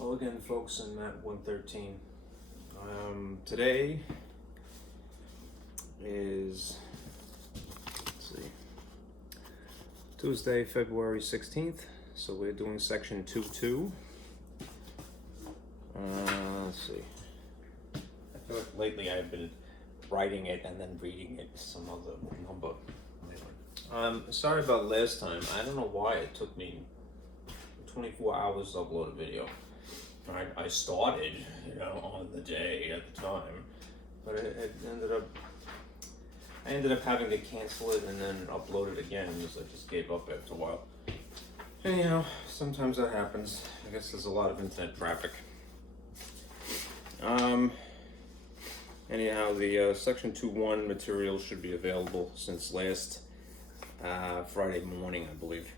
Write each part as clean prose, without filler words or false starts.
Hello again, folks, in MAT-113. Today is, let's see, Tuesday, February 16th. So we're doing section 2.2. Let's see. I feel like lately I've been writing it and then reading it some other number. Sorry about last time. I don't know why it took me 24 hours to upload a video. I started, on the day at the time, but I ended up having to cancel it and then upload it again because I just gave up after a while. Anyhow, sometimes that happens. I guess there's a lot of internet traffic. Anyhow, the section 2.1 material should be available since last Friday morning, I believe.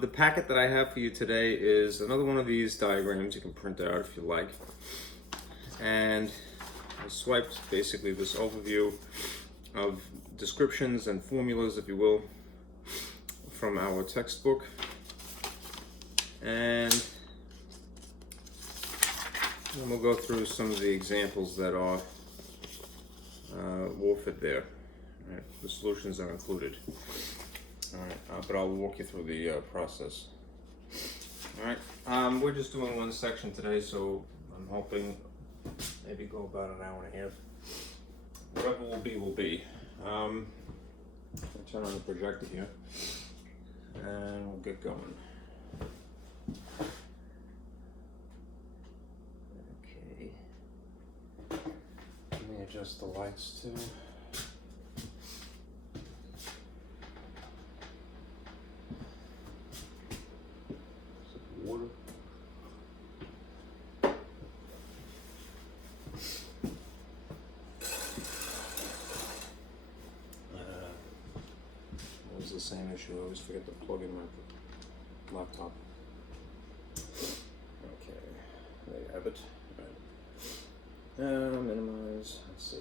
The packet that I have for you today is another one of these diagrams you can print out if you like. And I swiped basically this overview of descriptions and formulas, if you will, from our textbook. And then we'll go through some of the examples that are wofted there. Right, the solutions are included. Alright, but I'll walk you through the process. Alright, we're just doing one section today, so I'm hoping maybe go about an hour and a half. Whatever will be, will be. I'll turn on the projector here, and we'll get going. Okay. Let me adjust the lights too. Water. It was the same issue. I always forget to plug in my laptop. Okay, there you have it. Right. Minimize. Let's see.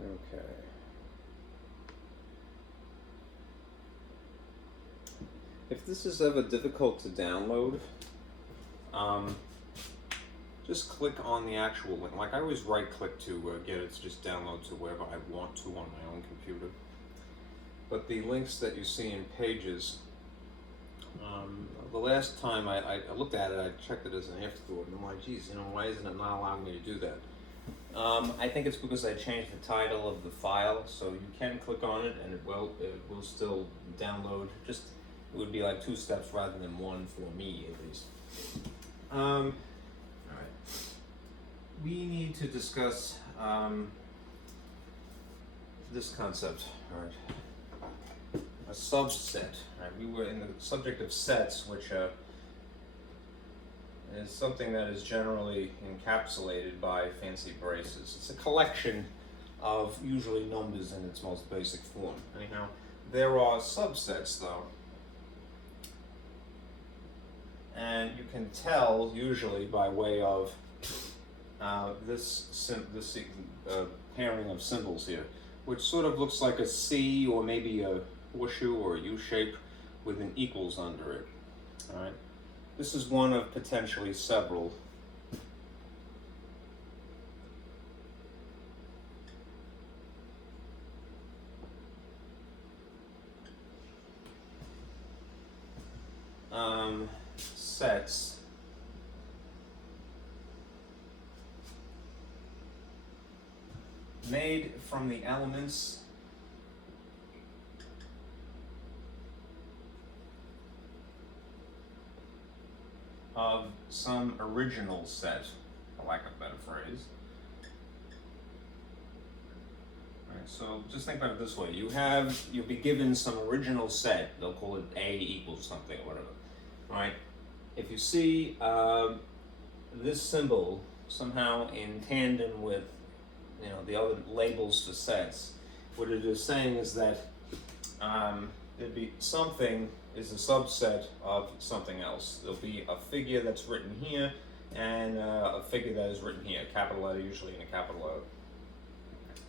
Okay. If this is ever difficult to download, just click on the actual link. Like I always right click to get it to just download to wherever I want to on my own computer. But the links that you see in Pages, the last time I looked at it, I checked it as an afterthought, and I'm like, geez, why isn't it not allowing me to do that? I think it's because I changed the title of the file, so you can click on it and it will still download. It would be like 2 steps rather than 1 for me, at least. All right. We need to discuss this concept. All right. A subset. All right. We were in the subject of sets, which is something that is generally encapsulated by fancy braces. It's a collection of usually numbers in its most basic form. Anyhow, there are subsets, though. And you can tell usually by way of this pairing of symbols here, which sort of looks like a C or maybe a horseshoe or a U shape with an equals under it. All right, this is one of potentially several. Sets made from the elements of some original set, for lack of a better phrase. Alright, so just think about it this way. You'll be given some original set, they'll call it A equals something or whatever. Alright? If you see this symbol somehow in tandem with the other labels for sets, what it is saying is that there'd be something is a subset of something else. There'll be a figure that's written here and a figure that is written here, capital letter usually and a capital letter.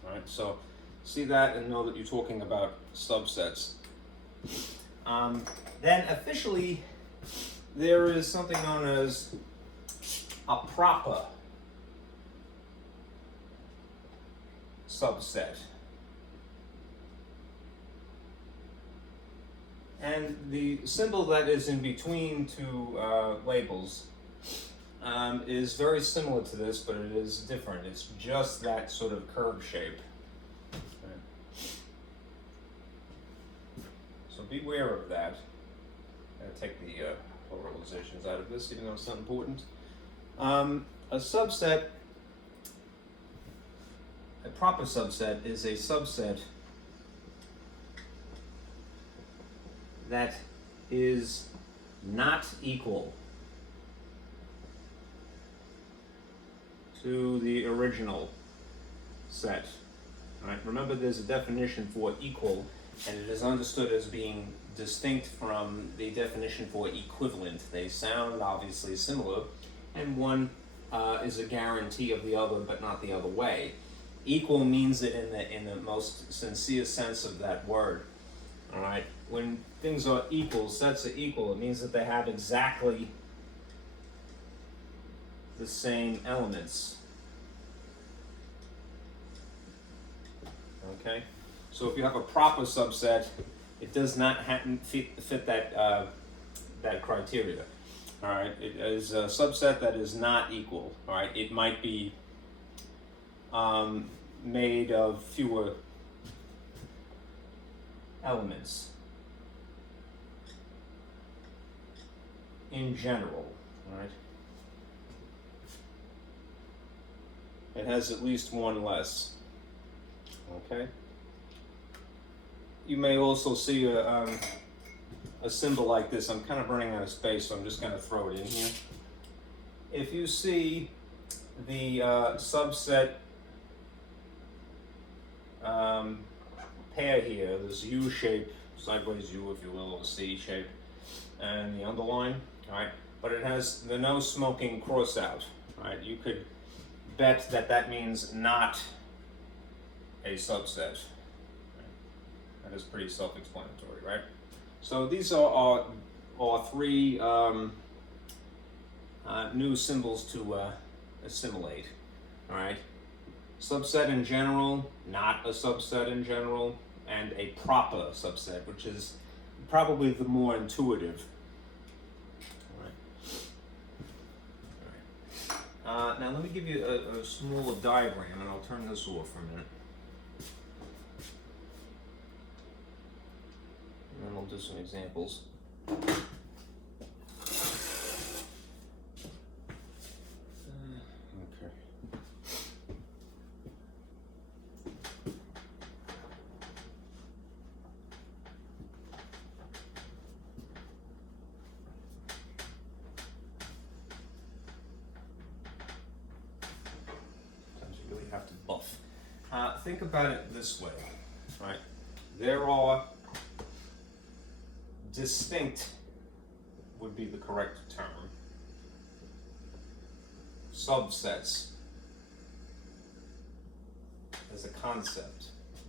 All right, so see that and know that you're talking about subsets. Then officially, there is something known as a proper subset. And the symbol that is in between two labels is very similar to this, but it is different. It's just that sort of curve shape. So beware of that. I'm going to take the pluralizations out of this, even though it's not important. A subset, a proper subset, is a subset that is not equal to the original set. All right? Remember, there's a definition for equal, and it is understood as being distinct from the definition for equivalent. They sound obviously similar, and one is a guarantee of the other, but not the other way. Equal means it in the most sincere sense of that word. All right. When things are equal, sets are equal, it means that they have exactly the same elements. Okay. So if you have a proper subset, it does not fit that that criteria. All right. It is a subset that is not equal. All right. It might be made of fewer elements in general, right? It has at least one less, okay? You may also see a symbol like this. I'm kind of running out of space, so I'm just going to throw it in here. If you see the subset pair here, this U shape, sideways U if you will, or C shape, and the underline, all right, but it has the no smoking cross out, right? You could bet that that means not a subset. Right? That is pretty self-explanatory, right? So these are three new symbols to assimilate, all right? Subset in general, not a subset in general, and a proper subset, which is probably the more intuitive. All right. Now let me give you a small diagram, and I'll turn this off for a minute. And then we'll do some examples. Have to buff. Think about it this way, right? There are distinct, would be the correct term, subsets as a concept,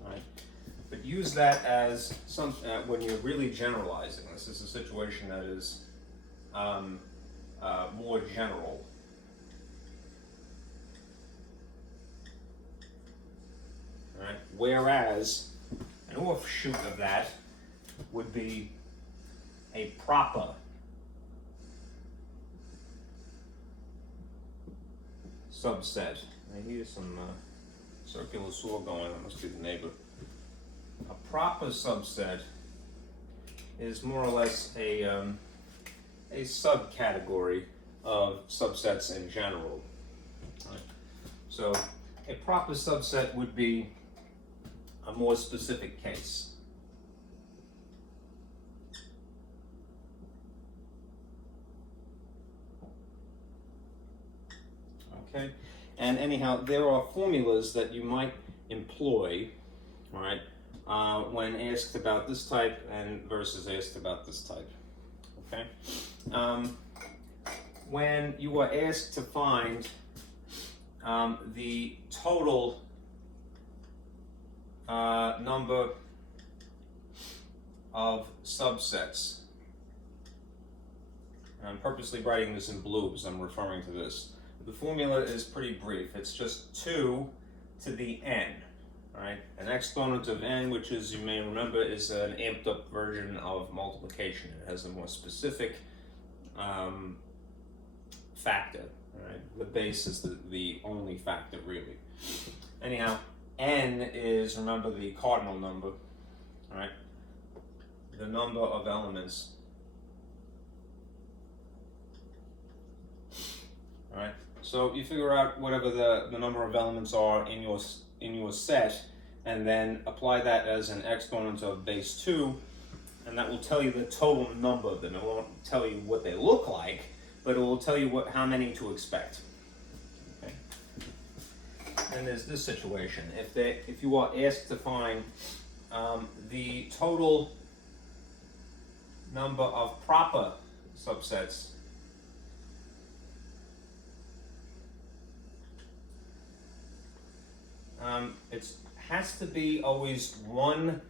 right? But use that as some when you're really generalizing. This is a situation that is more general. Right? Whereas an offshoot of that would be a proper subset. I hear some circular saw going. That must be the neighbor. A proper subset is more or less a subcategory of subsets in general. Right? So a proper subset would be a more specific case. Okay, and anyhow, there are formulas that you might employ, all right, when asked about this type and versus asked about this type. Okay, when you are asked to find the total number of subsets. And I'm purposely writing this in blue because I'm referring to this. The formula is pretty brief. It's just 2 to the n. Right? An exponent of n, which, as you may remember, is an amped up version of multiplication. It has a more specific factor. Right? The base is the only factor, really. Anyhow, n is, remember, the cardinal number. Right? The number of elements. Right? So you figure out whatever the number of elements are in your set, and then apply that as an exponent of base 2, and that will tell you the total number of them. It won't tell you what they look like, but it will tell you how many to expect. Okay. And there's this situation. If you are asked to find the total number of proper subsets, it has to be always 1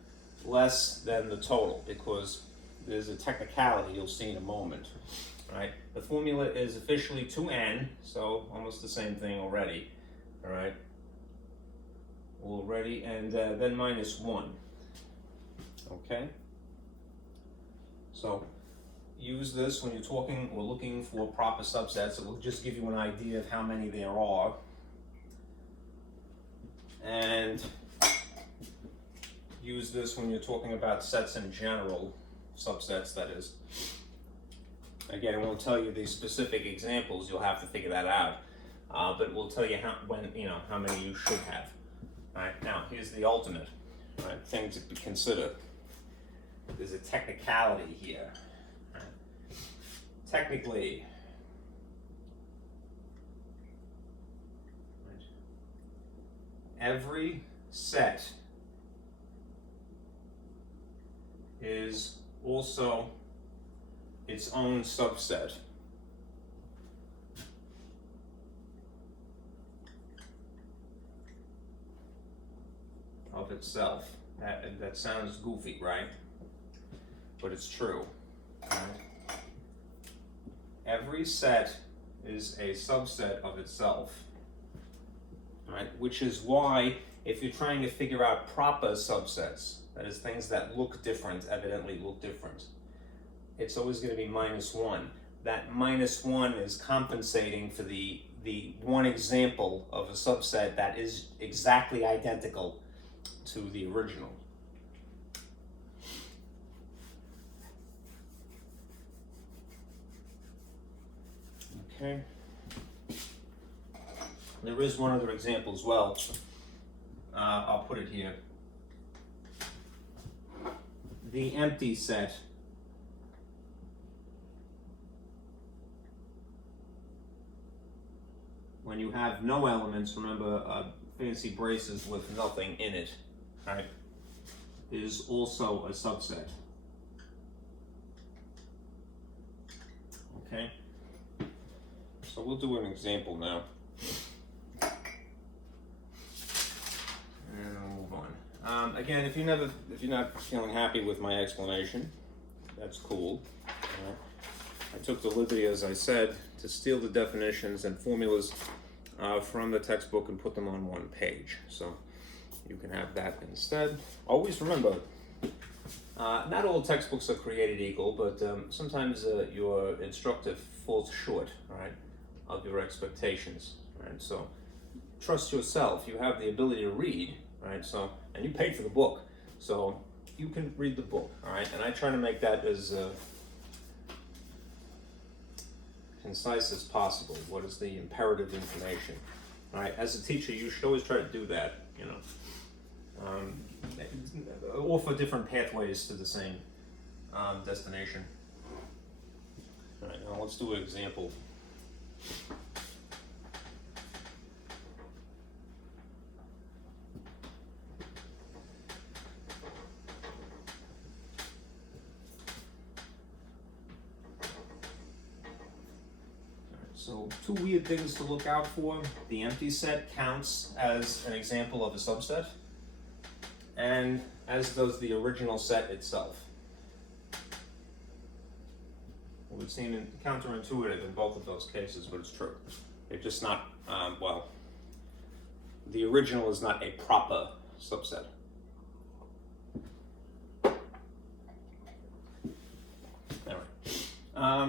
less than the total, because there's a technicality you'll see in a moment. Right? The formula is officially 2n, so almost the same thing already. All right. And then minus 1. Okay. So use this when you're talking or looking for proper subsets. It will just give you an idea of how many there are. And use this when you're talking about sets in general, subsets that is. Again, it won't tell you the specific examples, you'll have to figure that out. But it will tell you how many you should have. All right, now here's the ultimate thing to consider. There's a technicality here. Right? Technically, every set is also its own subset. Of itself. That sounds goofy, right? But it's true. Right? Every set is a subset of itself. Right? Which is why, if you're trying to figure out proper subsets, that is, things that look different, evidently look different, it's always going to be minus 1. That minus 1 is compensating for the one example of a subset that is exactly identical to the original. Okay. There is one other example as well. I'll put it here. The empty set when you have no elements, remember fancy braces with nothing in it, right, is also a subset. Okay, so we'll do an example now. And I'll move on. Again, if you're not feeling happy with my explanation, that's cool. I took the liberty, as I said, to steal the definitions and formulas from the textbook and put them on one page. So you can have that instead. Always remember, not all textbooks are created equal, but sometimes your instructor falls short, right, of your expectations. Right? So trust yourself. You have the ability to read, right? So, and you paid for the book, so you can read the book, all right? And I try to make that as concise as possible. What is the imperative information? All right, as a teacher, you should always try to do that, you know. Offer different pathways to the same destination. All right, now let's do an example. So, two weird things to look out for. The empty set counts as an example of a subset, and as does the original set itself. would seem counterintuitive in both of those cases, but it's true. They're just not, well, the original is not a proper subset. All right. Let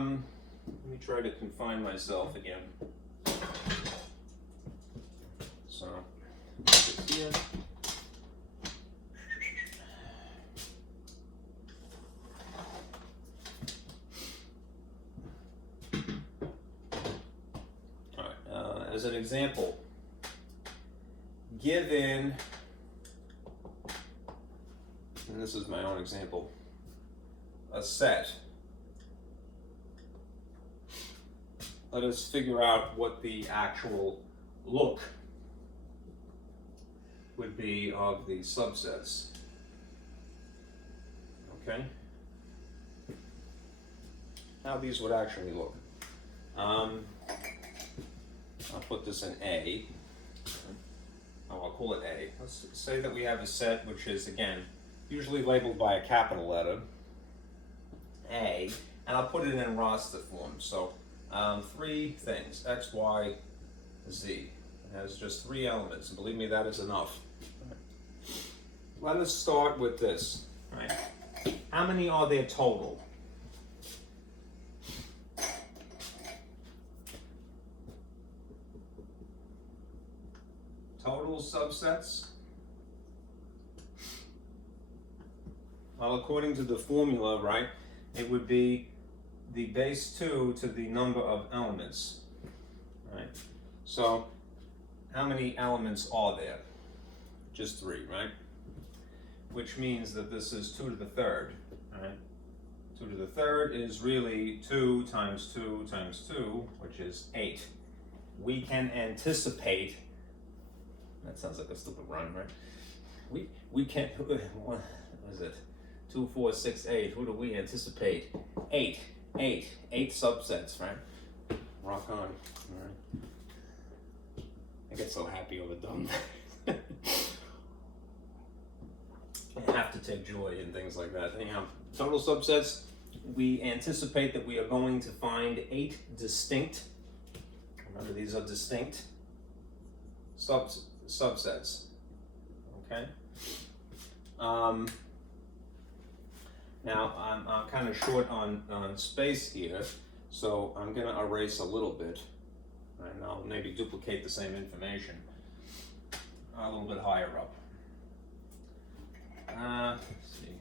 me try to confine myself again. So, put it here. All right. As an example, given, and this is my own example, a set. Let us figure out what the actual look would be of the subsets. Okay? How these would actually look. I'll put this in A. Oh, I'll call it A. Let's say that we have a set which is, again, usually labeled by a capital letter, A, and I'll put it in raster form. So, three things, X, Y, Z. It has just three elements, and believe me, that is enough. Let us start with this. Right? How many are there total? Total subsets? Well, according to the formula, right, it would be the base 2 to the number of elements, right? So, how many elements are there? Just 3, right? Which means that this is 2 to the third, right? 2 to the third is really 2 times 2 times 2, which is 8. We can anticipate, that sounds like a stupid rhyme, right? We can, what is it? 2, 4, 6, 8, who do we anticipate? 8 subsets, right? Rock on, all right? I get so happy over dumb. I have to take joy in things like that. Anyhow, total subsets, we anticipate that we are going to find 8 distinct, remember these are distinct, subsets, okay? Now, I'm kind of short on space here, so I'm going to erase a little bit, and I'll maybe duplicate the same information a little bit higher up. Let's see.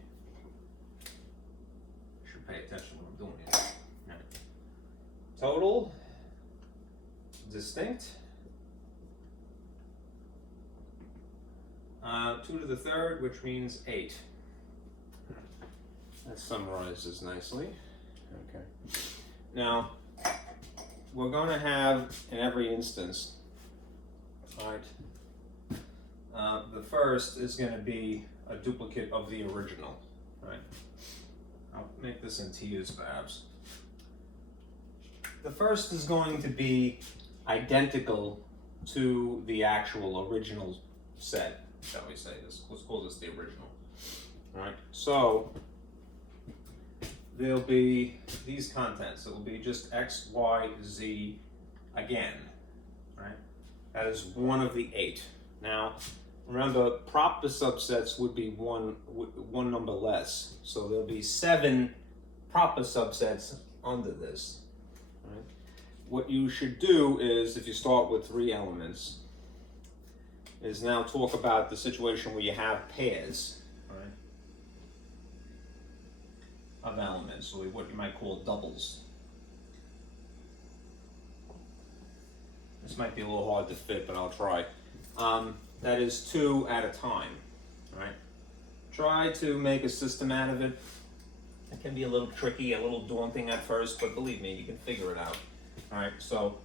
Should pay attention to what I'm doing here. All right. Total, distinct, 2 to the third, which means 8. That summarizes nicely. Okay. Now, we're going to have, in every instance, all right, the first is going to be a duplicate of the original, right? I'll make this in T's perhaps. The first is going to be identical to the actual original set, shall we say this. Let's call this the original. All right, so there'll be these contents. It will be just X, Y, Z again, right? That is one of the 8. Now, remember, proper subsets would be one number less. So there'll be 7 proper subsets under this. Right? What you should do is, if you start with 3 elements, is now talk about the situation where you have pairs, right, of elements, so what you might call doubles. This might be a little hard to fit, but I'll try. That is 2 at a time, right? Try to make a system out of it. It can be a little tricky, a little daunting at first, but believe me, you can figure it out. All right, so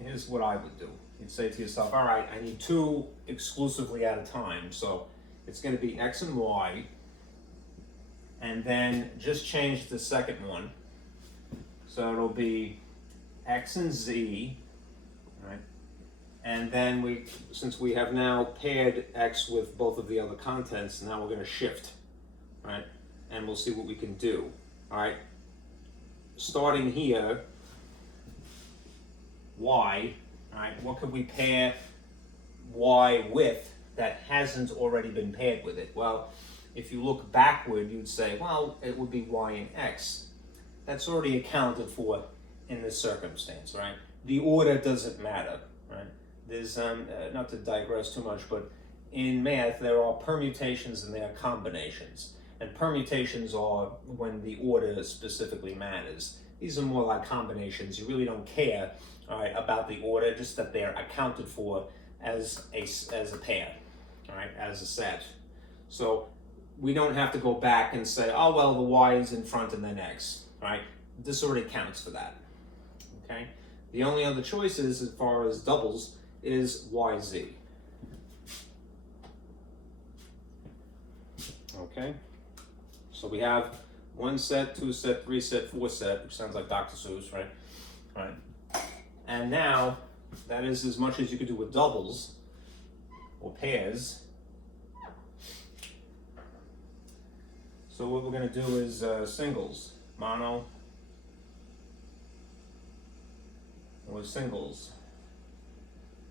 here's what I would do. You'd say to yourself, all right, I need 2 exclusively at a time, so it's going to be X and Y, and then just change the second one. So it'll be X and Z, right? And then since we have now paired X with both of the other contents, now we're going to shift, right? And we'll see what we can do, all right? starting here, y, all right, what could we pair y with that hasn't already been paired with it? Well, if you look backward, you'd say, well, it would be y and x. That's already accounted for in this circumstance, right? The order doesn't matter, right? There's, not to digress too much, but in math, there are permutations and there are combinations. And permutations are when the order specifically matters. These are more like combinations. You really don't care, all right, about the order, just that they're accounted for as a pair, all right, as a set. So we don't have to go back and say, oh, well, the y is in front and then x, right? This already counts for that, okay? The only other choices as far as doubles is yz. Okay? So we have 1 set, 2 set, 3 set, 4 set, which sounds like Dr. Seuss, right? Right. And now, that is as much as you could do with doubles or pairs. So what we're going to do is singles, mono, or singles,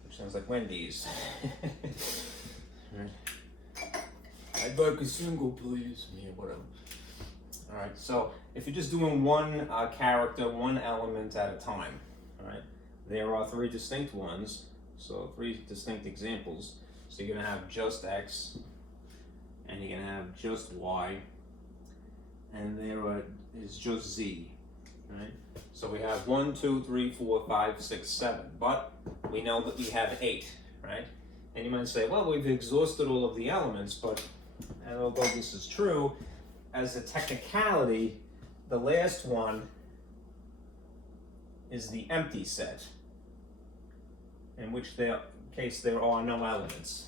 which sounds like Wendy's. Right. I'd like a single, please. Yeah, whatever. All right, so if you're just doing one character, one element at a time, all right, there are 3 distinct ones, so 3 distinct examples. So you're going to have just x, and you're going to have just y, and there is just z, right? So we have 1, 2, 3, 4, 5, 6, 7, but we know that we have 8, right? And you might say, well, we've exhausted all of the elements, but and although this is true, as a technicality, the last one is the empty set, in which there are no elements.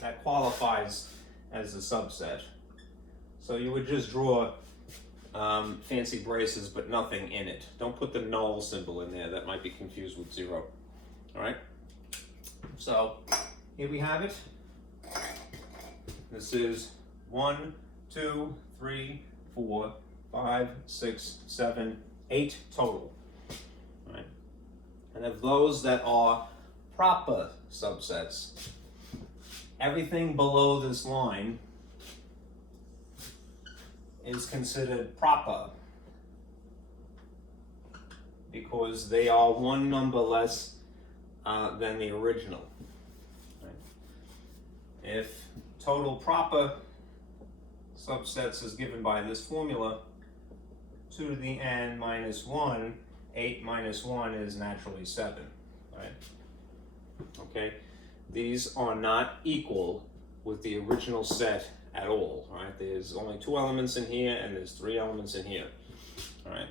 That qualifies as a subset. So you would just draw fancy braces, but nothing in it. Don't put the null symbol in there. That might be confused with 0. All right? So here we have it. This is 1, 2, 3, 4, 5, 6, 7, 8 total. Right? And of those that are proper subsets, everything below this line is considered proper because they are one number less than the original. Right? If total proper subsets is given by this formula, 2 to the n minus 1, 8 minus 1 is naturally 7, right? Okay, these are not equal with the original set at all, right? There's only 2 elements in here and there's 3 elements in here, all right?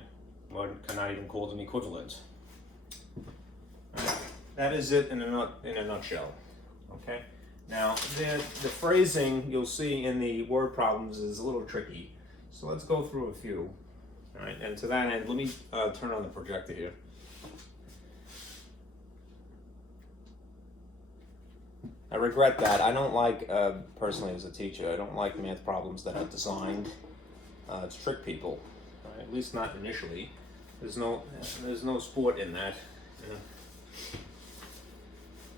One cannot even call them equivalent. Right? That is it in a nutshell, okay? Now, the phrasing you'll see in the word problems is a little tricky, so let's go through a few. All right, and to that end, let me turn on the projector here. I regret that. I don't like, personally as a teacher, I don't like math problems that are designed to trick people, right? At least not initially. There's no sport in that. You know?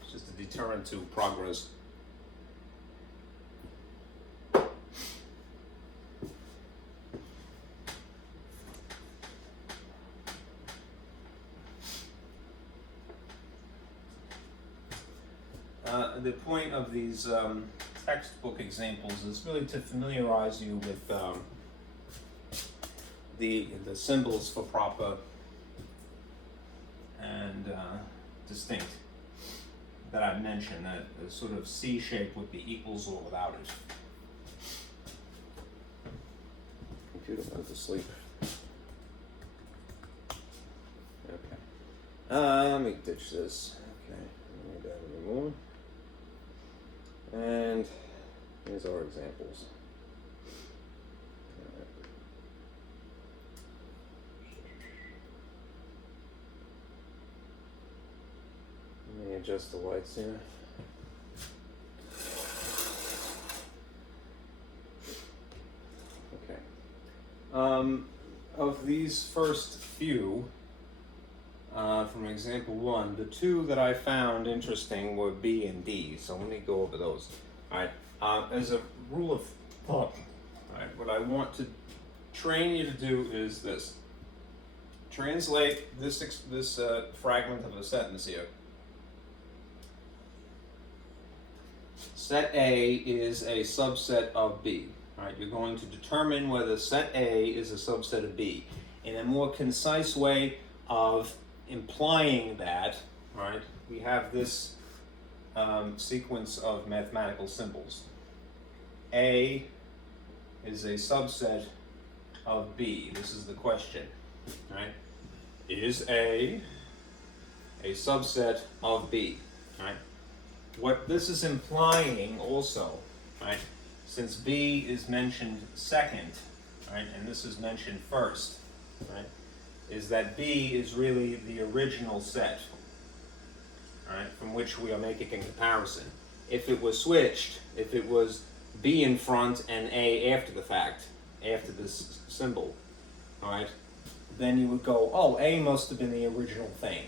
It's just a deterrent to progress. The point of these textbook examples is really to familiarize you with the symbols for proper and distinct that I mentioned, that the sort of C shape would be equals or without it. Computer went to sleep. Okay. Let me ditch this. Okay, I don't need that anymore. And here's our examples. Let me adjust the lights here. Okay. of these first few, from example 1, the two that I found interesting were B and D, so let me go over those. Alright, as a rule of thumb, alright, what I want to train you to do is this. Translate this fragment of a sentence here. Set A is a subset of B. Right, you're going to determine whether set A is a subset of B. In a more concise way of implying that, right, we have this sequence of mathematical symbols. A is a subset of B. This is the question, right? Is A subset of B, right? What this is implying also, right, since B is mentioned second, right, and this is mentioned first, right, is that B is really the original set, right, from which we are making a comparison. If it was switched, if it was B in front and A after the fact, after this symbol, all right, then you would go, oh, A must have been the original thing,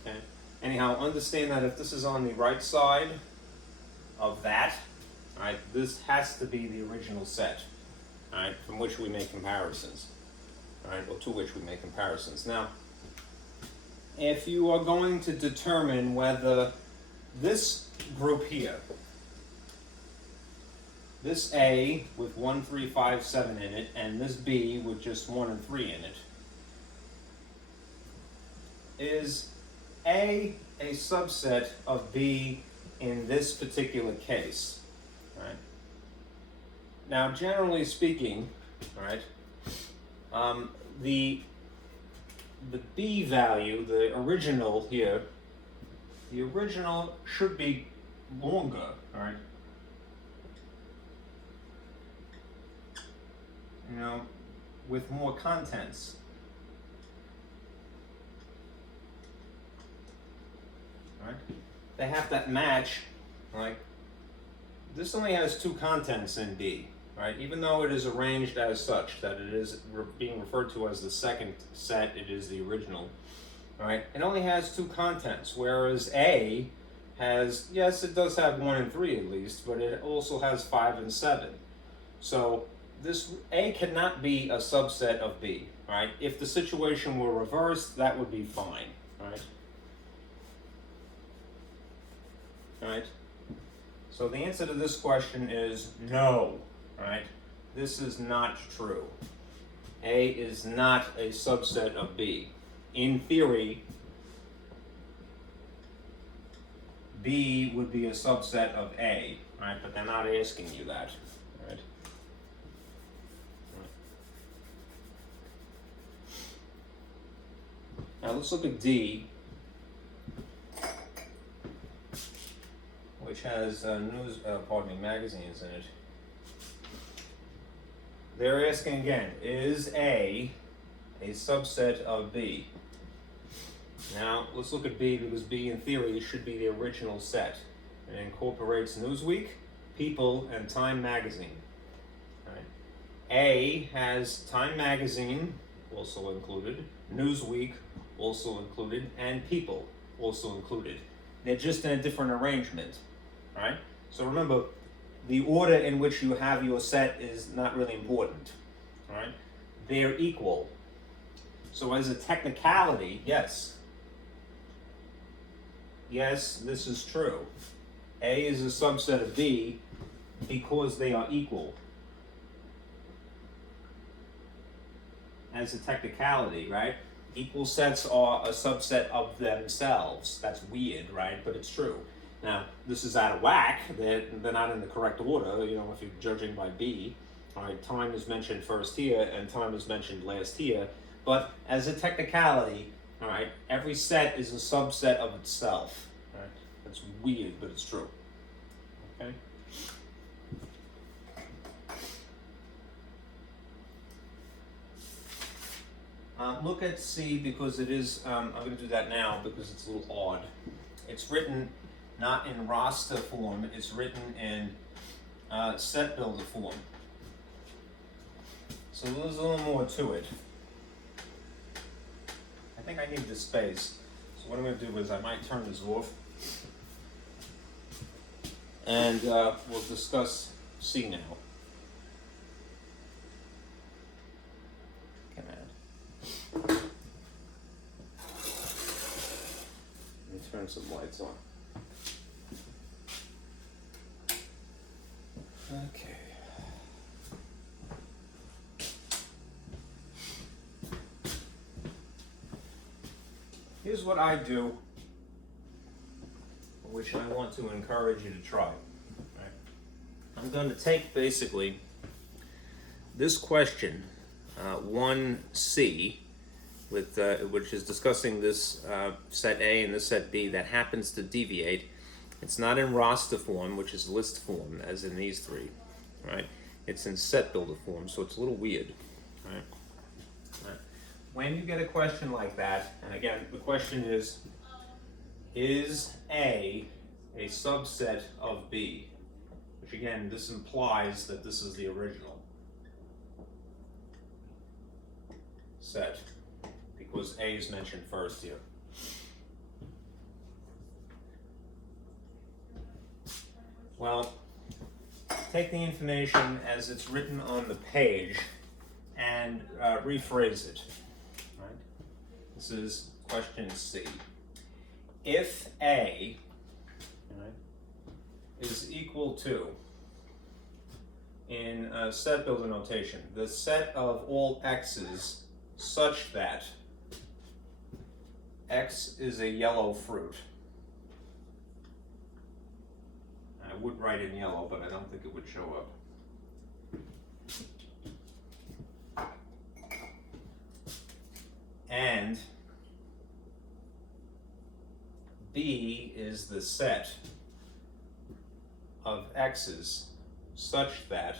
okay? Anyhow, understand that if this is on the right side of that, right, this has to be the original set, right, from which we make comparisons, right, or to which we make comparisons. Now, if you are going to determine whether this group here, this A with 1, 3, 5, 7 in it, and this B with just 1 and 3 in it, is A subset of B in this particular case, right? Now, generally speaking, right, the B value, the original here, the original should be longer, right? You know, with more contents. Right? They have that match, right? This only has 2 contents in B, right? Even though it is arranged as such that it is being referred to as the second set, it is the original, right? It only has 2 contents, whereas A has, yes, it does have 1 and 3 at least, but it also has 5 and 7. So this A cannot be a subset of B, right? If the situation were reversed, that would be fine, right? Right? So the answer to this question is no, right? This is not true. A is not a subset of B. In theory, B would be a subset of A, right? But they're not asking you that, right? Now let's look at D, which has magazines in it. They're asking again, is A subset of B? Now, let's look at B, because B, in theory, should be the original set. It incorporates Newsweek, People, and Time Magazine. Right. A has Time Magazine, also included, Newsweek, also included, and People, also included. They're just in a different arrangement. Right? So remember, the order in which you have your set is not really important. Right? They're equal. So as a technicality, yes, this is true. A is a subset of B because they are equal. As a technicality, right? Equal sets are a subset of themselves. That's weird, right? But it's true. Now, this is out of whack. They're not in the correct order, you know, if you're judging by B. All right, time is mentioned first here, and time is mentioned last here. But as a technicality, all right, every set is a subset of itself. All right, that's weird, but it's true. Okay. Look at C, because it is, I'm going to do that now because it's a little odd. It's written not in roster form, it's written in set builder form. So there's a little more to it. think I need the space. So what I'm going to do is I might turn this off. And we'll discuss C now. Let me turn some lights on. Okay. Here's what I do, which I want to encourage you to try. Right. I'm going to take basically this question, 1C, with which is discussing this set A and this set B that happens to deviate. It's not in roster form, which is list form, as in these three, right? It's in set builder form, so it's a little weird, right? When you get a question like that, and again, the question is A a subset of B? Which again, this implies that this is the original set, because A is mentioned first here. Well, take the information as it's written on the page and rephrase it. Right? This is question C. If A is equal to, in set builder notation, the set of all x's such that x is a yellow fruit. I would write in yellow, but I don't think it would show up. And B is the set of x's such that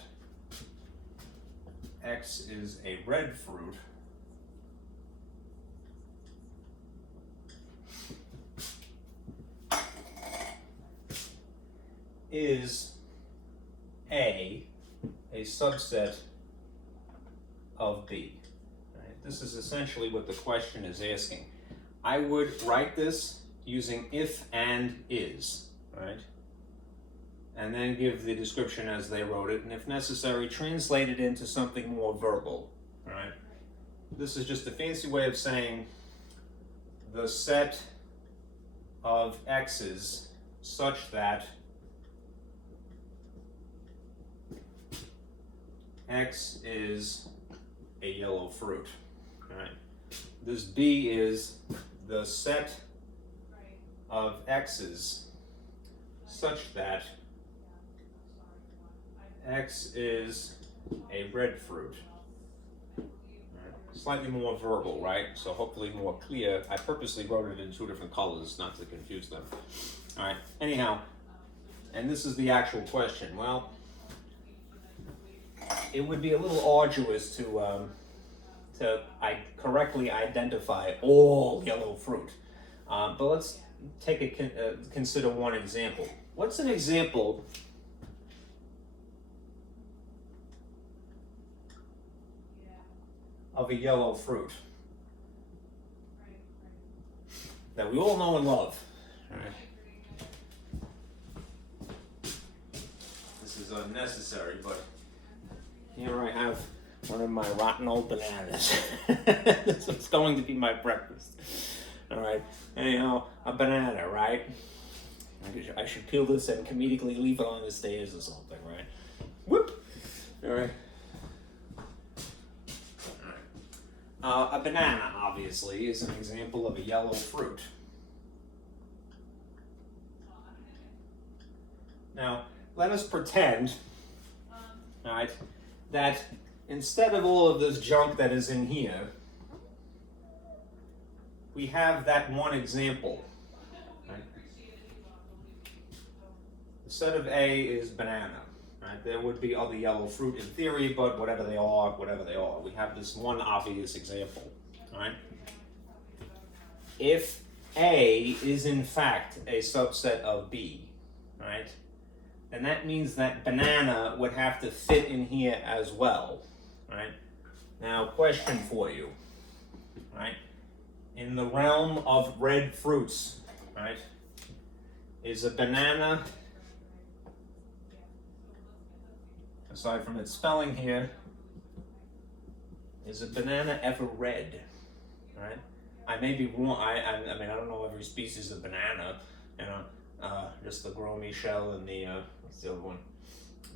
x is a red fruit is a subset of B. Right? This is essentially what the question is asking. I would write this using if and is, right? And then give the description as they wrote it, and if necessary, translate it into something more verbal, right? This is just a fancy way of saying the set of x's such that x is a yellow fruit, right? This B is the set of x's such that x is a red fruit. Right. Slightly more verbal, right? So hopefully more clear. I purposely wrote it in two different colors not to confuse them. All right, anyhow, and this is the actual question. Well, it would be a little arduous to correctly identify all yellow fruit. But let's take consider one example. What's an example of a yellow fruit that we all know and love? All right. This is unnecessary, but here I have one of my rotten old bananas. This is going to be my breakfast. All right. Anyhow, a banana, right? I should peel this and comedically leave it on the stairs or something, right? Whoop. All right. A banana, obviously, is an example of a yellow fruit. Now, let us pretend, all right, that instead of all of this junk that is in here, we have that one example. Right? The set of A is banana. Right? There would be other yellow fruit in theory, but whatever they are. We have this one obvious example. All right? If A is in fact a subset of B, right, then that means that banana would have to fit in here as well. Right? Now, question for you. Right? in the realm of red fruits, right? Is a banana, aside from its spelling here, is a banana ever red, right? I may be wrong. I mean, I don't know every species of banana, you know, just the Gros Michel and the, what's the other one?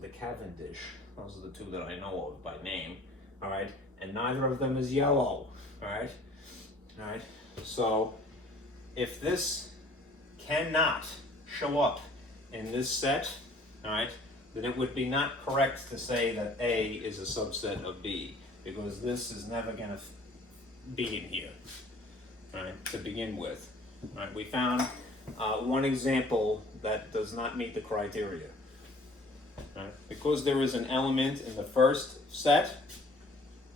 The Cavendish. Those are the two that I know of by name, all right? And neither of them is yellow, all right? All right, so if this cannot show up in this set, all right, then it would be not correct to say that A is a subset of B, because this is never going to be in here, all right, to begin with. All right, we found one example that does not meet the criteria. All right, because there is an element in the first set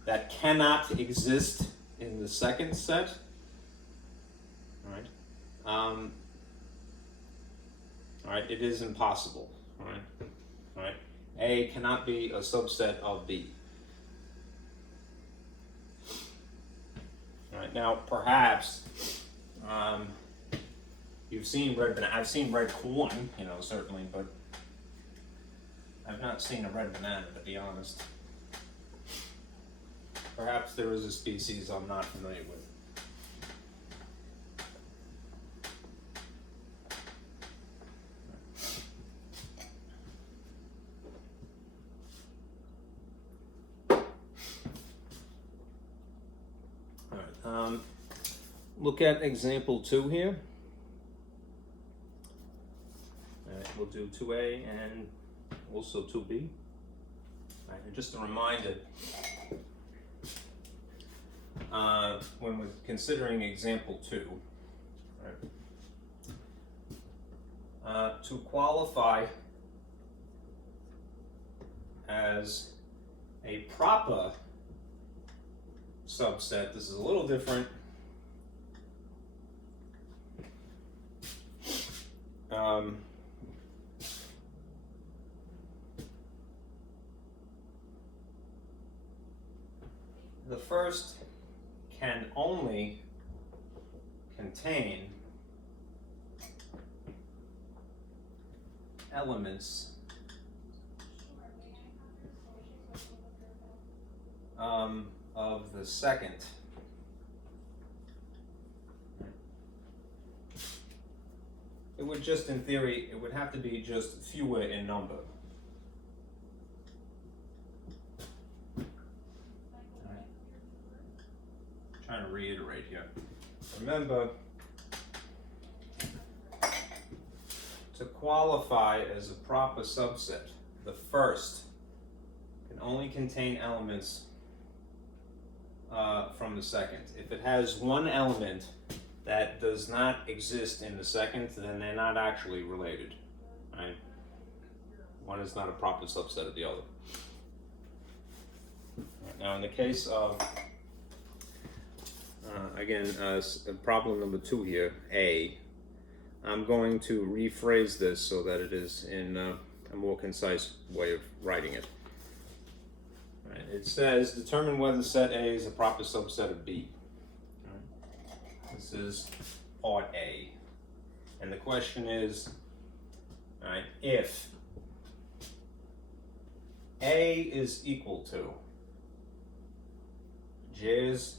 that cannot exist in the second set, all right, all right, it is impossible, all right, A cannot be a subset of B. All right, now perhaps you've seen red banana. I've seen red corn, you know, certainly, but I've not seen a red banana, to be honest. Perhaps there is a species I'm not familiar with. All right, look at example 2 here. All right, we'll do 2A and also 2B. All right, and just a reminder, when we're considering example 2, right, to qualify as a proper subset, this is a little different. The first can only contain elements of the second. It would just, in theory, it would have to be just fewer in number. Trying to reiterate here. Remember, to qualify as a proper subset, the first can only contain elements from the second. If it has one element that does not exist in the second, then they're not actually related, right? One is not a proper subset of the other. Right, now in the case of again, problem number 2 here, A, I'm going to rephrase this so that it is in a more concise way of writing it. Right, it says, determine whether set A is a proper subset of B. Right, this is part A. And the question is, right, if A is equal to jazz,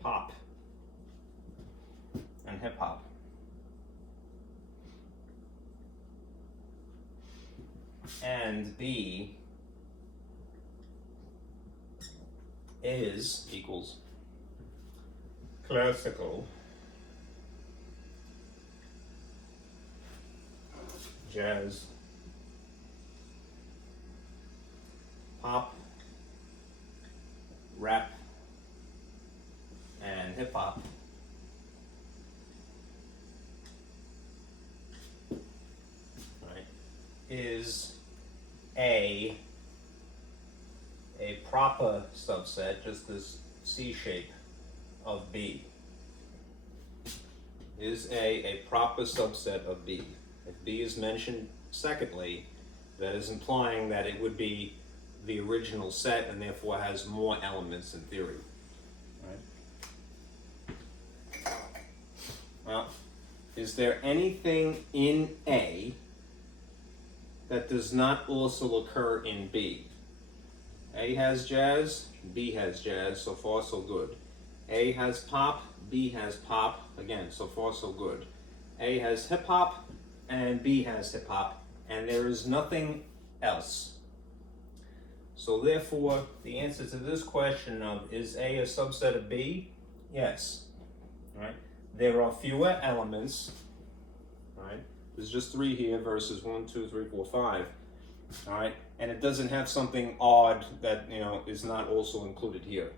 pop, and hip hop, and B is equals classical, jazz, pop, rap, and hip hop, right, is a proper subset, just this C shape of B, is a proper subset of B. If B is mentioned secondly, that is implying that it would be the original set and therefore has more elements in theory. Right? is there anything in A that does not also occur in B? A has jazz, B has jazz, so far so good. A has pop, B has pop, again, so far so good. A has hip hop, and B has hip hop, and there is nothing else. So therefore, the answer to this question of is A a subset of B? Yes. Right? There are fewer elements, right? There's just 3 here versus 1, 2, 3, 4, 5. All right, and it doesn't have something odd that is not also included here.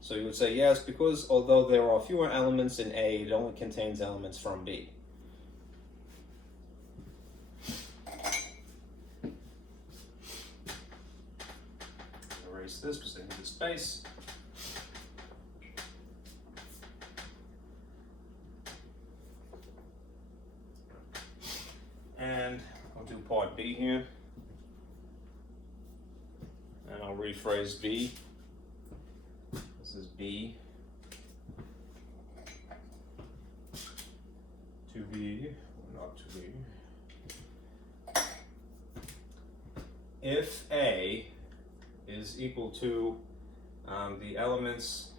So you would say yes, because although there are fewer elements in A, it only contains elements from B. Erase this because I need the space. And I'll do part B here. And I'll rephrase B. This is B. 2B, not 2B. If A is equal to the elements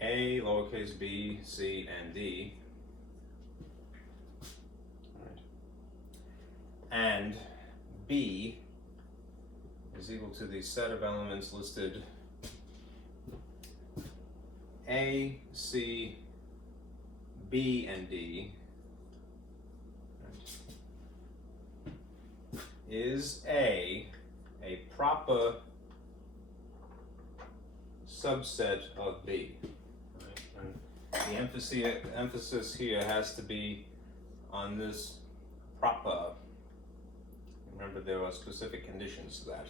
A, lowercase b, C, and D, and B is equal to the set of elements listed A, C, B, and D, is A proper subset of B? Right? And the emphasis here has to be on this proper. Remember, there are specific conditions to that.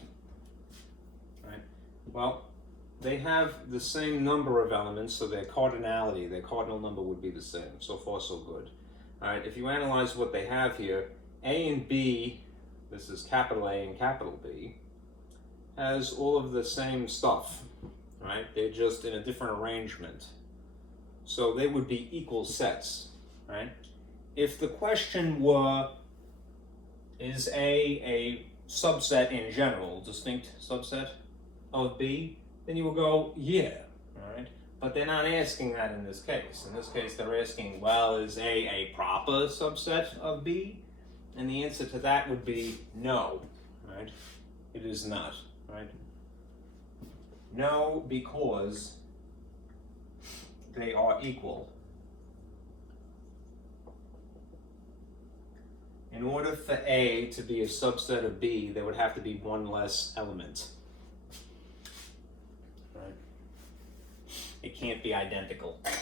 Right? Well, they have the same number of elements, so their cardinality, their cardinal number would be the same. So far, so good. All right, if you analyze what they have here, A and B, this is capital A and capital B, has all of the same stuff, right? They're just in a different arrangement. So they would be equal sets, right? If the question were, is A subset in general, distinct subset of B, then you will go, yeah, all right? But they're not asking that in this case. In this case, they're asking, well, is A proper subset of B? And the answer to that would be no, right? It is not, right? No, because they are equal. In order for A to be a subset of B, there would have to be one less element. Right? It can't be identical. Okay.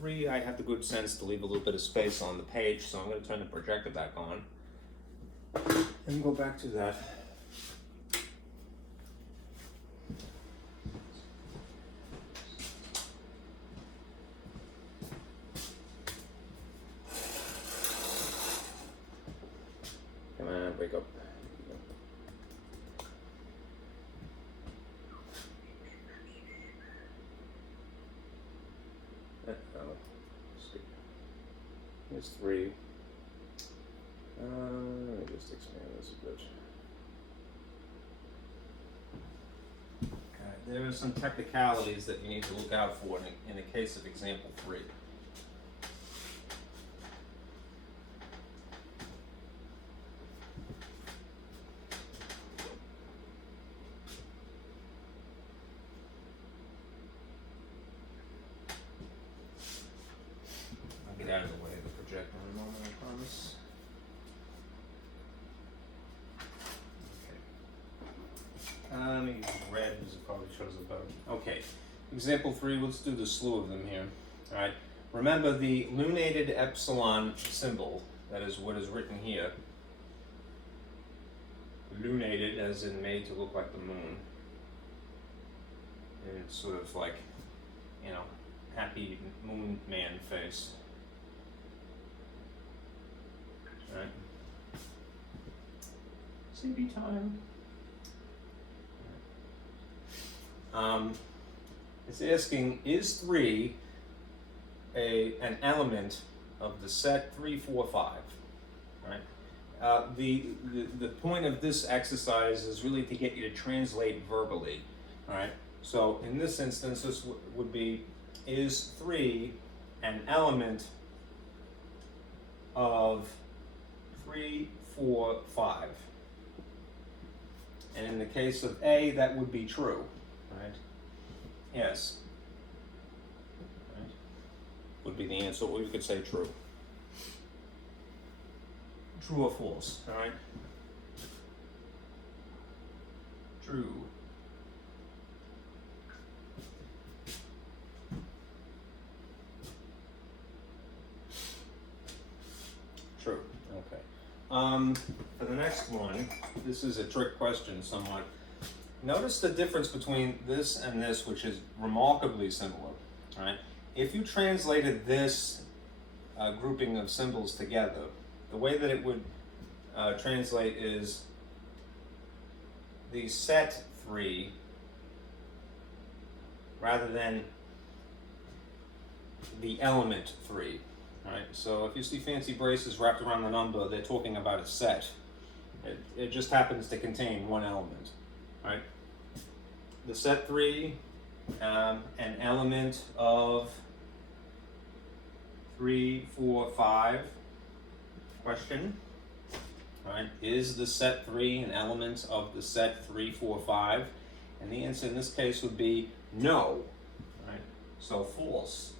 3, I have the good sense to leave a little bit of space on the page, so I'm going to turn the projector back on. And go back to that. Come on, wake up. Here's 3. Let me just expand this a bit. Okay, there are some technicalities that you need to look out for in the case of example 3. I'll get out of the way of the projector in a moment, I promise. Let me use red because it probably shows it better. Okay, example 3, let's do the slew of them here. All right, remember the lunated epsilon symbol, that is what is written here. Lunated as in made to look like the moon. And it's sort of like, happy moon man face. All right. CB time. It's asking, is 3 an element of the set 3, 4, 5? Right? The point of this exercise is really to get you to translate verbally. All right. So in this instance, this would be, is 3 an element of 3, 4, 5? And in the case of A, that would be true, right? Yes. Right. Would be the answer, or you could say true. True or false, all right? True. True, okay. For the next one, this is a trick question somewhat. Notice the difference between this and this, which is remarkably similar, right? If you translated this grouping of symbols together, the way that it would translate is the set 3 rather than the element 3. Right? So if you see fancy braces wrapped around the number, they're talking about a set. It just happens to contain one element. Right? The set 3, an element of 3, 4, 5. Question. Right? Is the set 3 an element of the set 3, 4, 5? And the answer in this case would be no. Right? So false.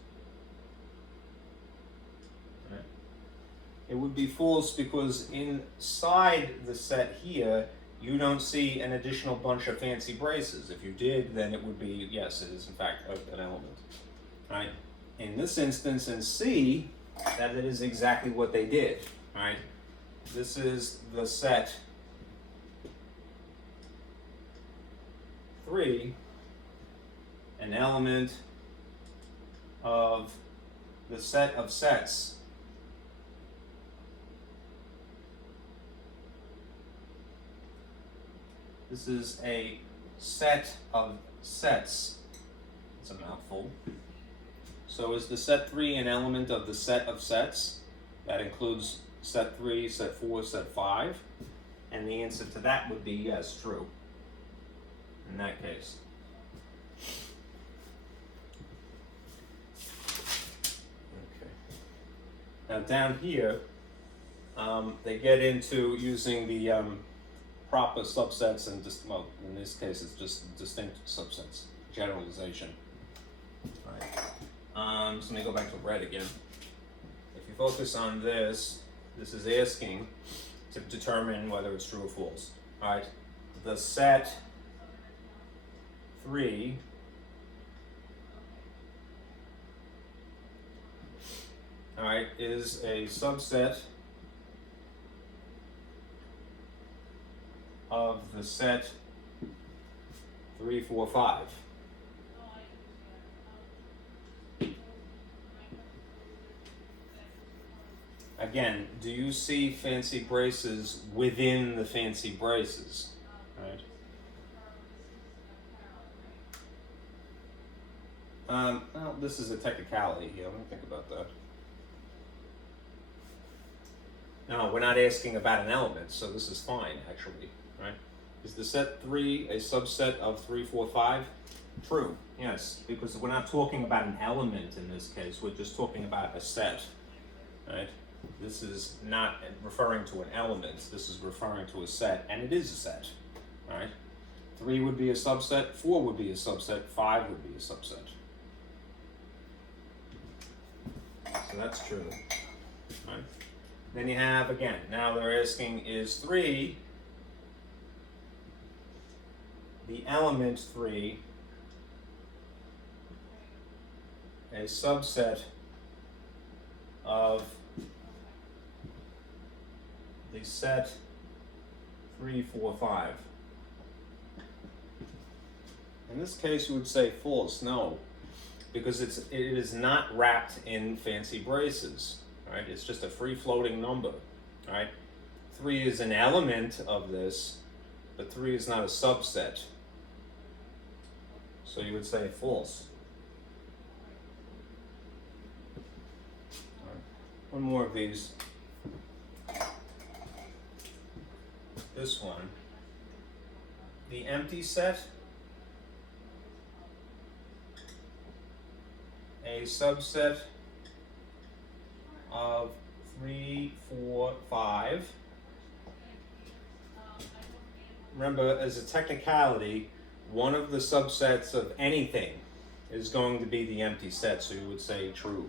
It would be false because inside the set here, you don't see an additional bunch of fancy braces. If you did, then it would be, yes, it is in fact an element. Right? In this instance, in C, that it is exactly what they did. Right? This is the set 3, an element of the set of sets. This is a set of sets. It's a mouthful. So is the set 3 an element of the set of sets? That includes set 3, set 4, set 5. And the answer to that would be yes, true. In that case. Okay. Now down here, they get into using the proper subsets and just, well, in this case it's just distinct subsets, generalization. Alright. So let me go back to red again. If you focus on this, this is asking to determine whether it's true or false. Alright. The set 3 alright, is a subset of the set 3, 4, 5. Again, do you see fancy braces within the fancy braces? Right? Well, this is a technicality here. Let me think about that. No, we're not asking about an element, so this is fine, actually. Right? Is the set 3 a subset of 3, 4, 5? True, yes, because we're not talking about an element in this case, we're just talking about a set. Right? This is not referring to an element, this is referring to a set, and it is a set. Right? 3 would be a subset, 4 would be a subset, 5 would be a subset. So that's true. Right? Then you have, again, now they're asking, is 3 the element 3 a subset of the set 3, 4, 5? In this case, you would say false, no. because it is not wrapped in fancy braces, right? It's just a free-floating number, right? 3 is an element of this, but 3 is not a subset. So you would say false. All right. One more of these. This one. The empty set, a subset of 3, 4, 5. Remember, as a technicality, one of the subsets of anything is going to be the empty set, so you would say true.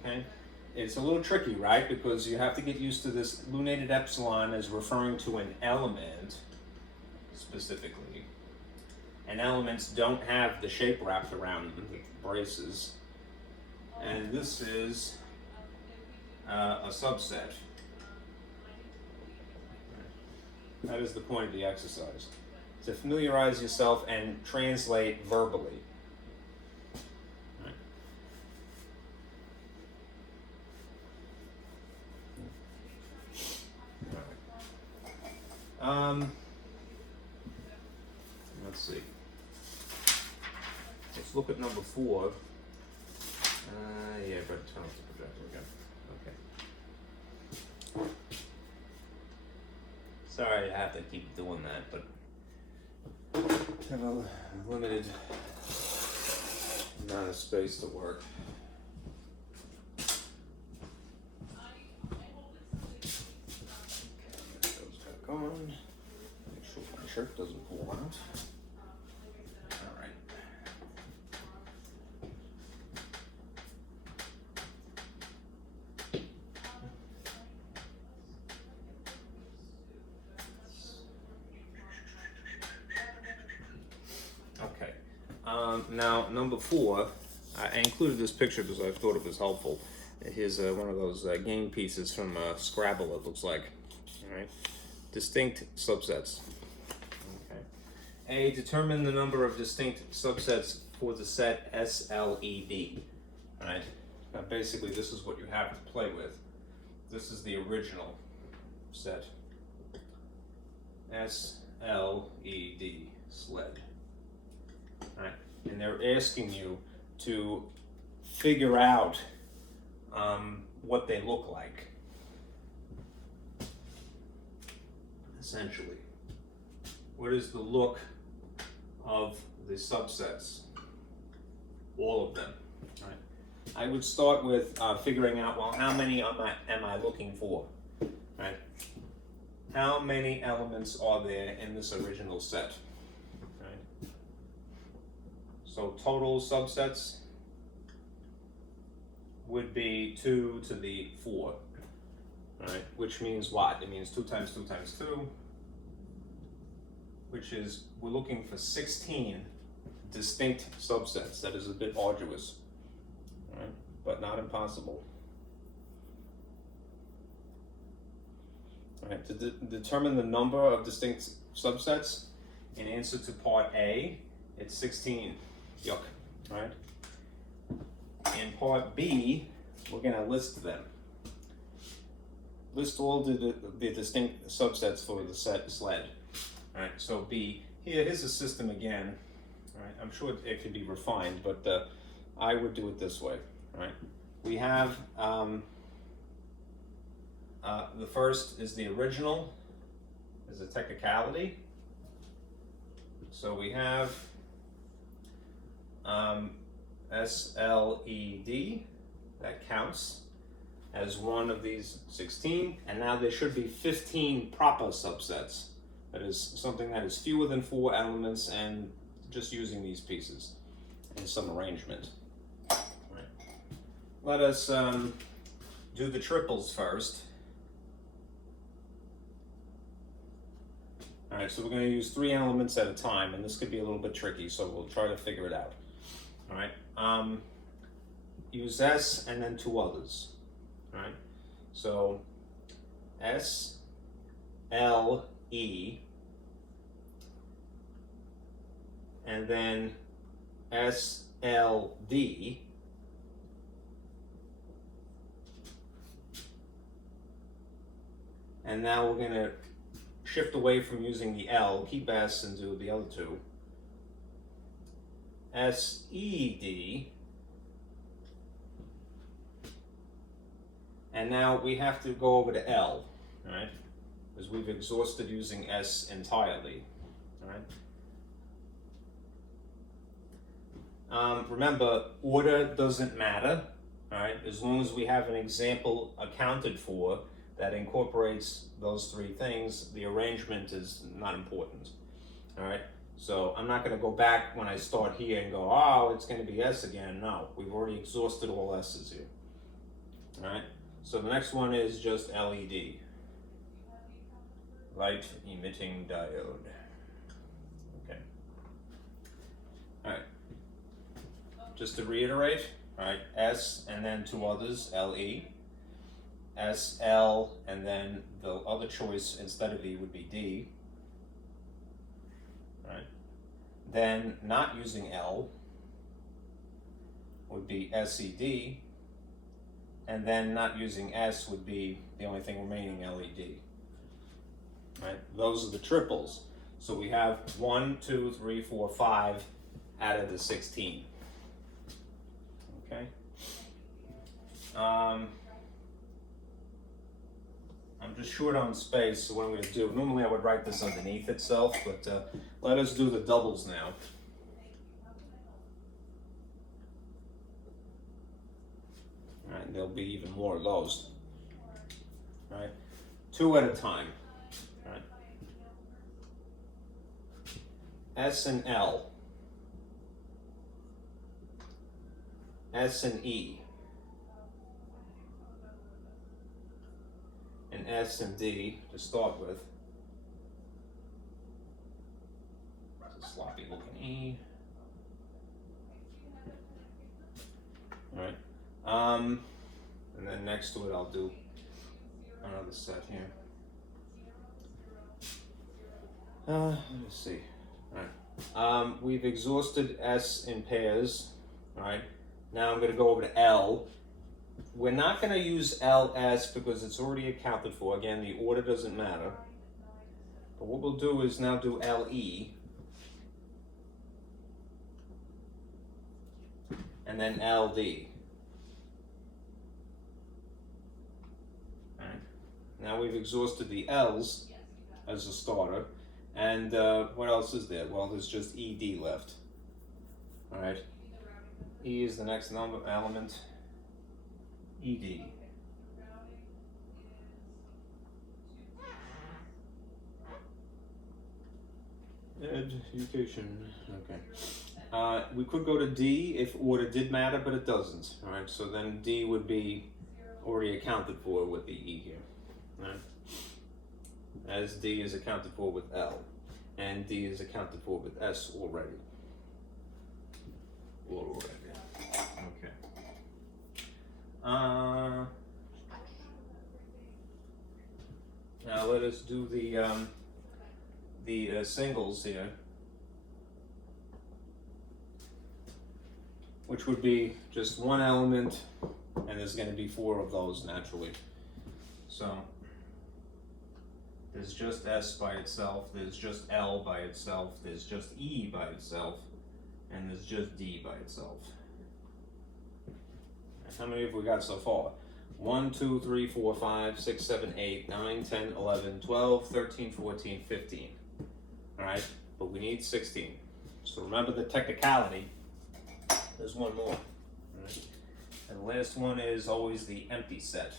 Okay? It's a little tricky, right? Because you have to get used to this lunated epsilon as referring to an element specifically. And elements don't have the shape wrapped around them, the braces. And this is a subset. That is the point of the exercise. To familiarize yourself and translate verbally. Let's see. Let's look at number 4. Yeah, but turn off the projector again. Okay. Sorry, I have to keep doing that, but I have a limited amount of space to work. On. Make sure my shirt doesn't pull out. All right. Okay. Now, number 4, I included this picture because I thought it was helpful. Here's one of those game pieces from Scrabble, it looks like. All right. Distinct subsets. Okay. A, determine the number of distinct subsets for the set SLED. Right? Now basically this is what you have to play with. This is the original set. SLED, sled. Right? And they're asking you to figure out what they look like. Essentially, what is the look of the subsets? All of them. Right? I would start with figuring out, well, how many am I looking for? Right? How many elements are there in this original set? Right? So total subsets would be 2 to the 4. Right, which means what? It means 2 times 2 times 2, which is, we're looking for 16 distinct subsets. That is a bit arduous, right? But not impossible. All right, to determine the number of distinct subsets, in answer to part A, it's 16. Yuck, right? In part B, we're gonna list them. List all the distinct subsets for the set sled. All right, so B, here's the system again. All right, I'm sure it could be refined, but I would do it this way. All right, we have the first is the original, is a technicality. So we have SLED, that counts as one of these 16, and now there should be 15 proper subsets. That is something that is fewer than 4 elements and just using these pieces in some arrangement. Right. Let us do the triples first. All right, so we're going to use 3 elements at a time, and this could be a little bit tricky, so we'll try to figure it out. All right, use S and then 2 others. All right, so S, L, E, and then SLD, and now we're going to shift away from using the L, keep S and do the other two. SED, and now we have to go over to L, right? Because we've exhausted using S entirely, right? Remember, order doesn't matter, right? As long as we have an example accounted for that incorporates those three things, the arrangement is not important, all right? So I'm not going to go back when I start here and go, oh, it's going to be S again. No, we've already exhausted all S's here, all right? So the next one is just LED, light emitting diode. Okay. All right. Just to reiterate, all right, S and then two others, LE, SL, and then the other choice instead of E would be D. Right. Then not using L would be SED, and then not using S would be the only thing remaining, LED. Right? Those are the triples. So we have 1, 2, 3, 4, 5 out of the 16. Okay. I'm just short on space, so what I'm going to do, normally I would write this underneath itself, but let us do the doubles now. All right, there'll be even more of those. All right, 2 at a time. All right. S and L. S and E. And S and D to start with. It's a sloppy looking E. All right. And then next to it, I'll do another set here. Let me see. All right. We've exhausted S in pairs. All right. Now I'm going to go over to L. We're not going to use LS because it's already accounted for. Again, the order doesn't matter. But what we'll do is now do LE. And then LD. All right. Now we've exhausted the L's as a starter. And what else is there? Well, there's just ED left. All right. E is the next element. ED. Education. Okay. We could go to D if order did matter, but it doesn't. All right. So then D would be already accounted for with the E here. All right. As D is accounted for with L, and D is accounted for with S already. Okay. Now let us do the singles here, which would be just one element, and there's going to be 4 of those naturally. So there's just S by itself, there's just L by itself, there's just E by itself, and there's just D by itself. How many have we got so far? 1, 2, 3, 4, 5, 6, 7, 8, 9, 10, 11, 12, 13, 14, 15. All right, but we need 16. So remember the technicality. There's one more. All right. And the last one is always the empty set.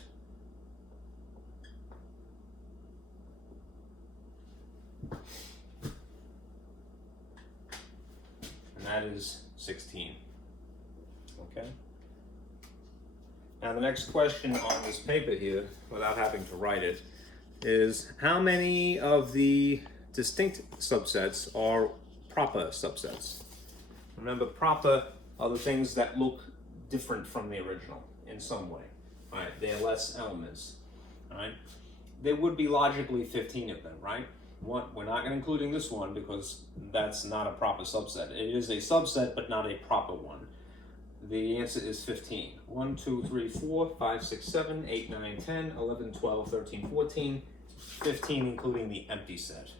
And that is 16. Okay? Now the next question on this paper here, without having to write it, is how many of the distinct subsets are proper subsets? Remember, proper are the things that look different from the original in some way. All right, they are less elements. All right, there would be logically 15 of them, right? we're not going to including this one because that's not a proper subset. It is a subset, but not a proper one. The answer is 15. 1, 2, 3, 4, 5, 6, 7, 8, 9, 10, 11, 12, 13, 14, 15, including the empty set.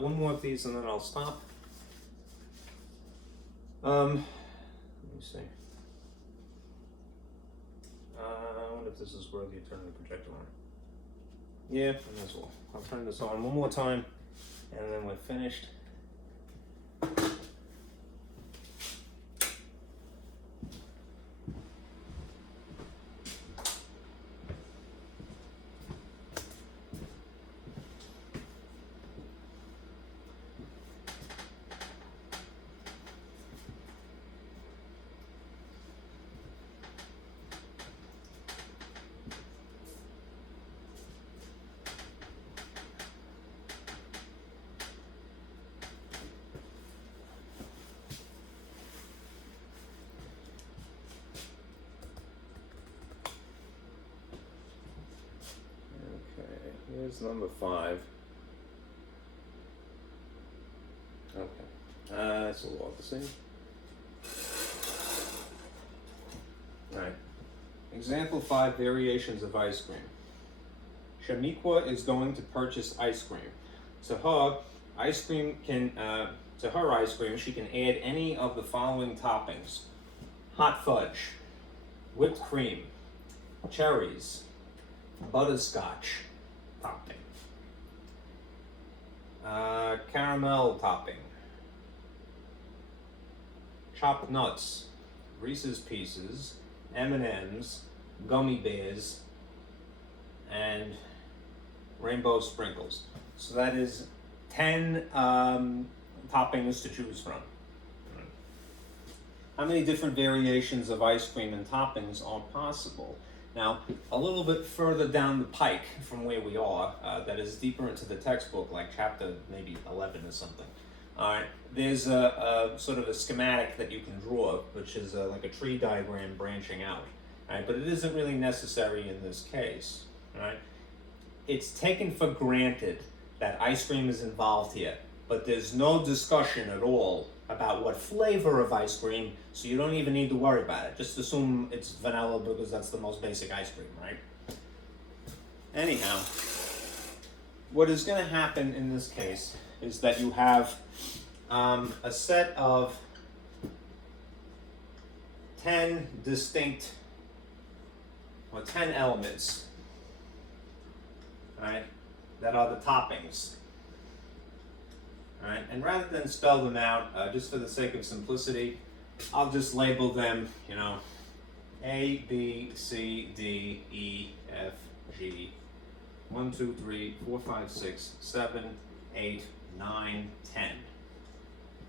One more of these and then I'll stop. Let me see. I wonder if this is worthy of turning the projector on. Yeah, I might as well. I'll turn this on one more time and then we're finished. Here's number 5. Okay. It's a little hard to see. Alright. Example 5, variations of ice cream. Shamiqua is going to purchase ice cream. To her ice cream, she can add any of the following toppings: hot fudge, whipped cream, cherries, butterscotch topping, caramel topping, chopped nuts, Reese's Pieces, M&M's, gummy bears, and rainbow sprinkles. So that is 10 toppings to choose from. How many different variations of ice cream and toppings are possible? Now, a little bit further down the pike from where we are, that is deeper into the textbook, like chapter maybe 11 or something. All right, there's a sort of a schematic that you can draw, which is like a tree diagram branching out. All right, but it isn't really necessary in this case. All right, it's taken for granted that ice cream is involved here, but there's no discussion at all about what flavor of ice cream, so you don't even need to worry about it. Just assume it's vanilla because that's the most basic ice cream, right? Anyhow, what is going to happen in this case is that you have a set of 10 distinct, or 10 elements, all right, that are the toppings. All right, and rather than spell them out, just for the sake of simplicity, I'll just label them, you know, A, B, C, D, E, F, G, 1, 2, 3, 4, 5, 6, 7, 8, 9, 10.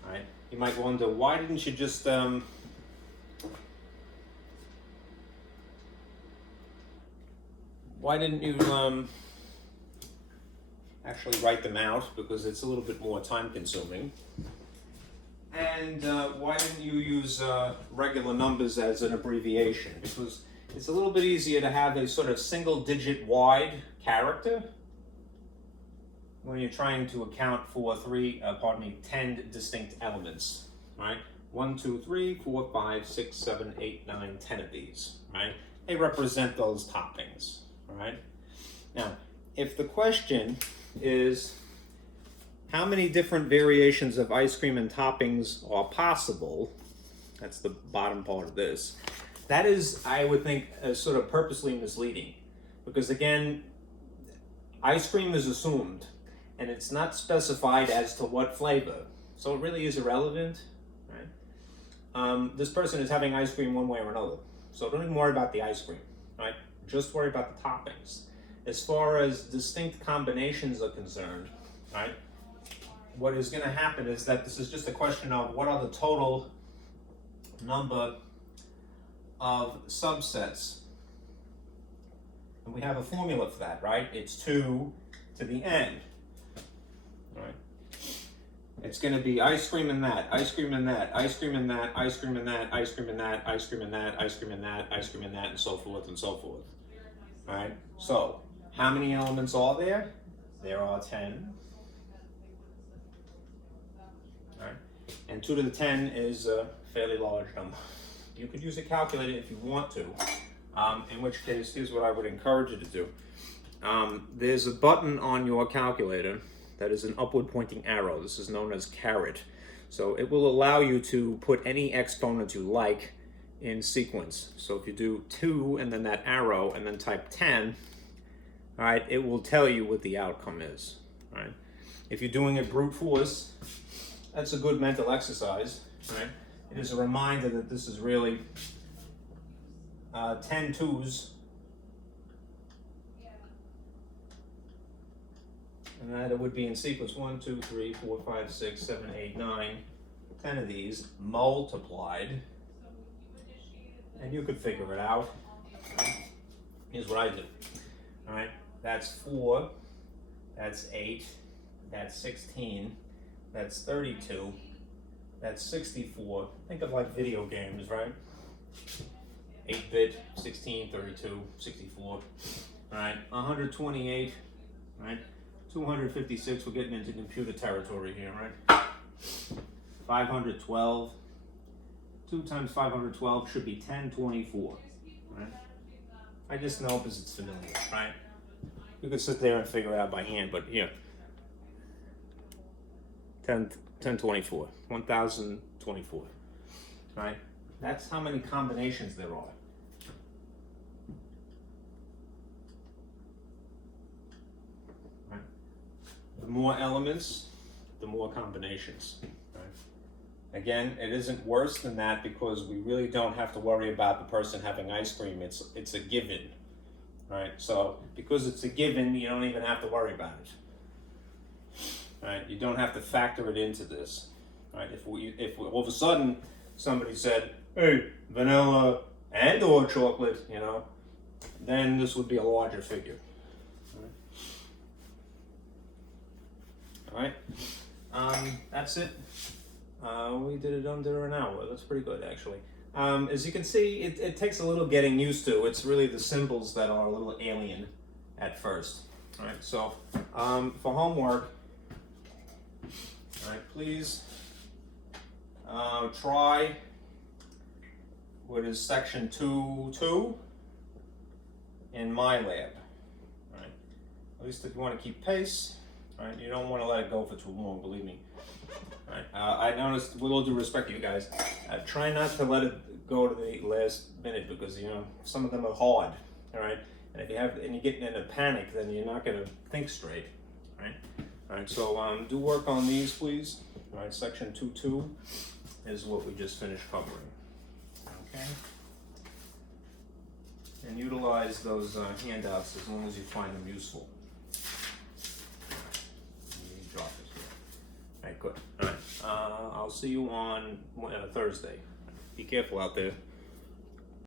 All right, you might wonder, why didn't you just, why didn't you, actually write them out, because it's a little bit more time consuming. And why didn't you use regular numbers as an abbreviation? Because it's a little bit easier to have a sort of single digit wide character when you're trying to account for 10 distinct elements, right? 1, 2, 3, 4, 5, 6, 7, 8, 9, 10 of these, right? They represent those toppings, right? Now, if the question is how many different variations of ice cream and toppings are possible, that's the bottom part of this, that is, I would think, sort of purposely misleading. Because again, ice cream is assumed, and it's not specified as to what flavor. So it really is irrelevant, right? This person is having ice cream one way or another. So don't even worry about the ice cream, right? Just worry about the toppings. As far as distinct combinations are concerned, right, what is going to happen is that this is just a question of what are the total number of subsets. And we have a formula for that, right? It's 2 to the n, right? It's going to be ice cream and that, ice cream and that, ice cream and that, ice cream and that, ice cream and that, ice cream and that, ice cream and that, ice cream and that, and so forth and so forth. All right. So, how many elements are there? There are 10. All right. And 2 to the 10 is a fairly large number. You could use a calculator if you want to. In which case, here's what I would encourage you to do. There's a button on your calculator that is an upward pointing arrow. This is known as caret. So it will allow you to put any exponent you like in sequence. So if you do 2 and then that arrow and then type 10, all right, it will tell you what the outcome is. All right. If you're doing it brute force, that's a good mental exercise. Right. It is a reminder that this is really 10 twos. And that it would be in sequence 1, 2, 3, 4, 5, 6, 7, 8, 9, 10 of these multiplied. And you could figure it out. Here's what I do. All right, that's 4, that's 8, that's 16, that's 32, that's 64. Think of like video games, right? 8-bit, 16, 32, 64. All right, 128, right? 256, we're getting into computer territory here, right? 512, 2 times 512 should be 1024, right? I just know because it's familiar, right? You could sit there and figure it out by hand, but here, 1024, 1024, right? That's how many combinations there are. Right? The more elements, the more combinations. Right? Again, it isn't worse than that because we really don't have to worry about the person having ice cream. It's a given. Right? So because it's a given, you don't even have to worry about it. Right? You don't have to factor it into this. Right? If all of a sudden somebody said, "Hey, vanilla and or chocolate," you know, then this would be a larger figure. All right. That's it. We did it under an hour. That's pretty good, actually. As you can see, it takes a little getting used to. It's really the symbols that are a little alien at first. All right. So for homework, all right, please try what is section 2.2 in my lab. All right. At least if you want to keep pace. All right. You don't want to let it go for too long. Believe me. All right. I noticed, with all due respect to you guys, try not to let it go to the last minute because you know some of them are hard. All right. And if you get in a panic, then you're not going to think straight. All right. All right. So do work on these, please. All right. Section 2.2 is what we just finished covering. Okay. And utilize those handouts as long as you find them useful. Drop it here. All right, good. All right. I'll see you on Thursday. Be careful out there.